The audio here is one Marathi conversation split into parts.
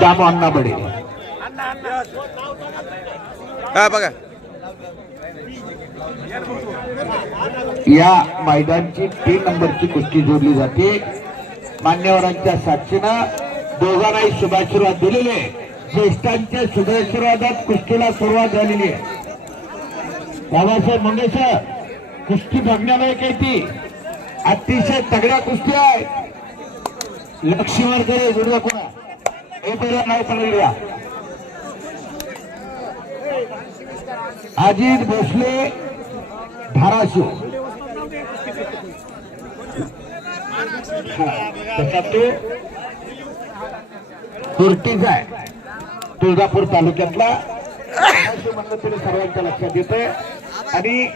दामू अण्णा बडे. हा बघा या मैदानची 3 नंबरची कुस्ती जोडली जाते. मान्यवरांच्या साक्षीनं दोघांनाही शुभाशीर्वाद दिलेले. ज्येष्ठांच्या शुभाशीर्वादात कुस्तीला सुरुवात झालेली आहे. बाबासाहेब मुंडेसर कुस्ती बघण्यालायक आहे ती. अतिशय तगड्या कुस्ती आहे. लक्ष्मीवरकडे जोडला कोणा हे पहिला नाही पडलेल्या. अजित भोसले धाराशिव त्याचा तो तुर्तीचा आहे. तुळजापूर तालुक्यातला म्हणलं तरी सर्वांच्या लक्षात येतंय. आणि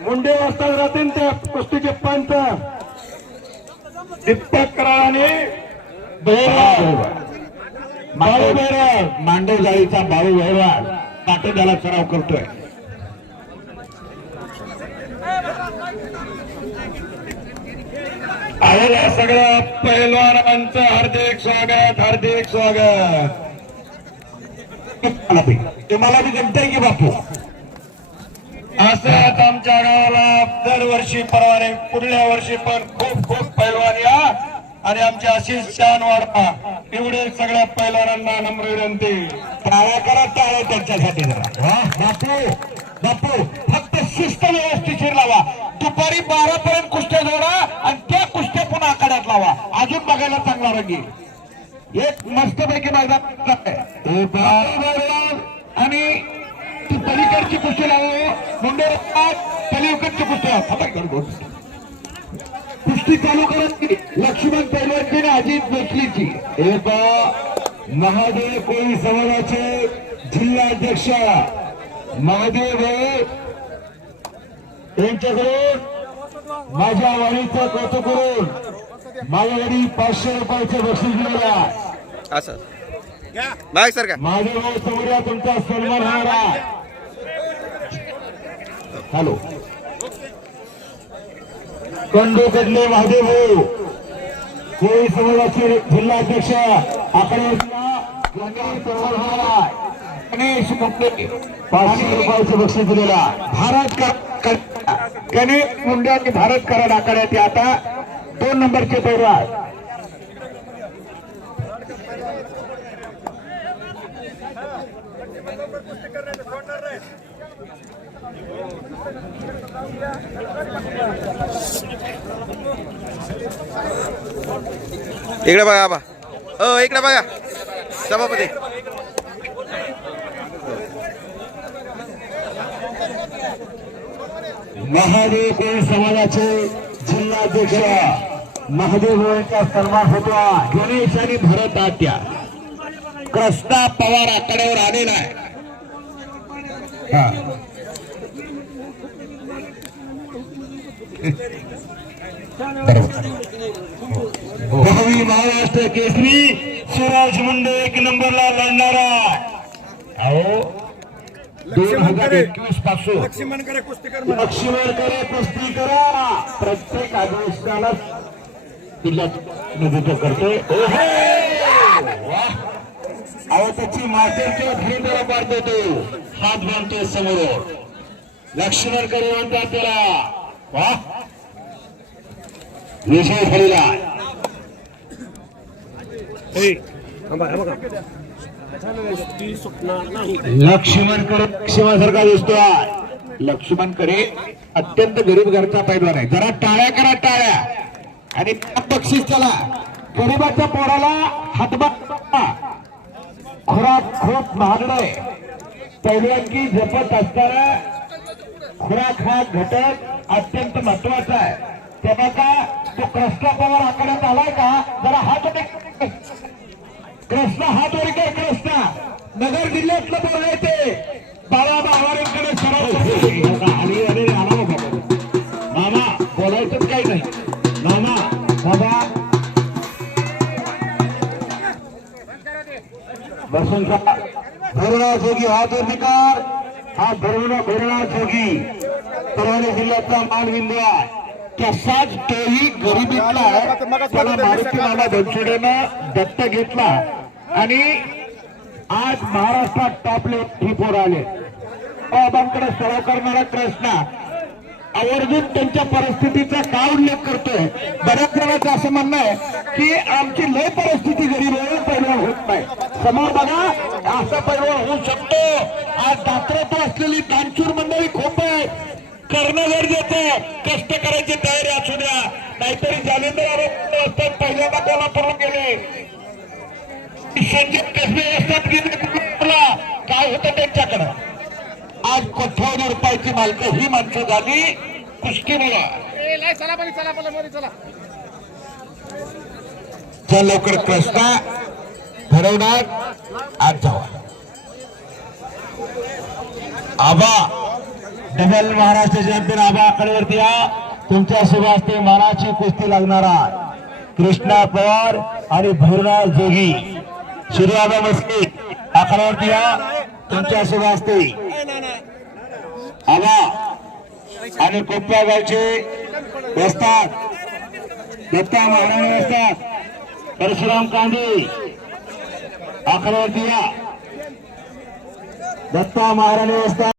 मुंडे वाजता राहतील त्या कुस्तीचे पंच दीपक कराळाने बाळू भैरव मांडव जाळीचा बाळू भैरव पाटोद्याला सराव करतोय. आलेल्या सगळ्या पैलवानांचं हार्दिक स्वागत. हार्दिक स्वागत. तुम्हाला बी जमतंय की बापू. असंच आमच्या गावाला दरवर्षी परवाने पुढल्या वर्षी पण खूप खूप पैलवान या आणि आमची अशीच शान वाढवा. एवढे सगळ्या पैलवानांना नम्र विनंती. टाळ्या करा टाळ्या त्यांच्यासाठी जरा. बापू बापू फक्त शिस्त व्यवस्थिशीर लावा. दुपारी 12 पर्यंत कुस्त्या जोडा आणि त्या कुस्त्या पुन्हा आखाड्यात लावा. अजून बघायला चांगला रंगील. एक मस्तपैकी मैदान आणि ती पलीकडची कुस्ती लावू. मुंडे पलीकडची कुस्ती कुस्ती चालू करत लक्ष्मण पैलवानची आणि अजित भोसलेची. एक महादेव कोळी समाजाचे जिल्हाध्यक्ष महादेव यांच्याकडून माझ्या वाणीचं कौतुक करून माझ्या घरी 500 रुपयाचे बक्षीस दिलेला. असं बाय सर का महादेव भाऊ समोर या. तुमचा सन्मान होणार आहे. हॅलो कंडोकडले महादेव भाऊ कोळी समाजाचे जिल्हाध्यक्ष आकड्याला गणेश मुंडे 500 रुपयाचे बक्षीस दिलेला. भारत गणेश मुंडे आणि भारत कराड आखाड्यात आता 2 नंबरचे पैलवान. इकडे बघा आबा. इकडे बघा सभापती. महादेव कोळी समाजाचे जिल्हाध्यक्ष महादेव यांचा सन्मान होतो. गणेश आणि भरत आत्या कृष्णा पवार आखाड्यावर आलेला आहे. भावी महाराष्ट्र केसरी सूरज मुंडे 1 नंबरला लढणारा. अहो 2021 पासून लक्ष्मणकडे कुस्ती करा. प्रत्येक आदेशाला जिल्ह्यात नेतृत्व करतोय. अहो त्याची मातेच्या धरीला पाडतो तो. हात बांधतोय समोर. लक्ष्मणकडे म्हणतात त्याला. वा विजय झालेला. लक्ष्मणसारखा दिसतोय. लक्ष्मणकडे अत्यंत गरीब घरचा पैलवान आहे. जरा टाळ्या करा टाळ्या. आणि बक्षीस त्याला. गरीबाच्या पोराला हातभार खुराक खूप महागडे. पैलवानकी जपत असताना खुराक हा घटक अत्यंत महत्वाचा आहे. तेव्हा का तो कृष्णा पवार आखाड्यात आलाय का. जरा हात कृष्णा हात वर कर. कृष्णा नगर जिल्ह्यातलं पोर आहे ते. बाबा बाबांकडे सराव आला मामा बोलायचंच काही नाही. मामा बाबा बसून भरणा जोगी हात वर निकार. हा भरणा जोगी परभणी जिल्ह्यातला मानविंदू आहे. तसाच तोही गरिबीतला त्याला मारुती मामा बनसोडेनं दत्त घेतला आणि आज महाराष्ट्रात टॉप लेवल ही पोरं आले. बाबांकडे सराव करणारा कृष्णा आवर्जून त्यांच्या परिस्थितीचा का उल्लेख करतोय. बऱ्याच जणांचं असं म्हणणं आहे की आमची लय परिस्थिती गरीब आहे, पैलवान होत नाही. समोर बघा असा पैलवान होऊ शकतो. आज दात्रत्व असलेली दानशूर मंडळी खूप आहे. करणं गरजेचं आहे. कष्ट करायची तयारी असू द्या, नाहीतरी जालिंदर आरोप पहिल्यांदा कोल्हापूरला गेले. संजय कसबे असतात गेले, काय होतं त्यांच्याकडं. आज कोट्यावधी रुपयाची मालकं ही माणसं झाली कुस्तीमुळं. चल लवकर कृष्णा ठरवणार आज जावा. आबा डबल महाराष्ट्र चॅम्पियन आबा आकडेवरती या. तुमच्या सुभाषते मानाची कुस्ती लागणारा कृष्णा पवार आणि भैरवनाथ जोगी. सूर्याबा मस्के आकडेवरती या. तुमच्या सुभाषते आबा आणि कोप्या गावचे वस्ताद दत्ता महाराणी वस्ताद परशुराम कांदे आकडेवरती या. दत्ता महाराणी वस्ताद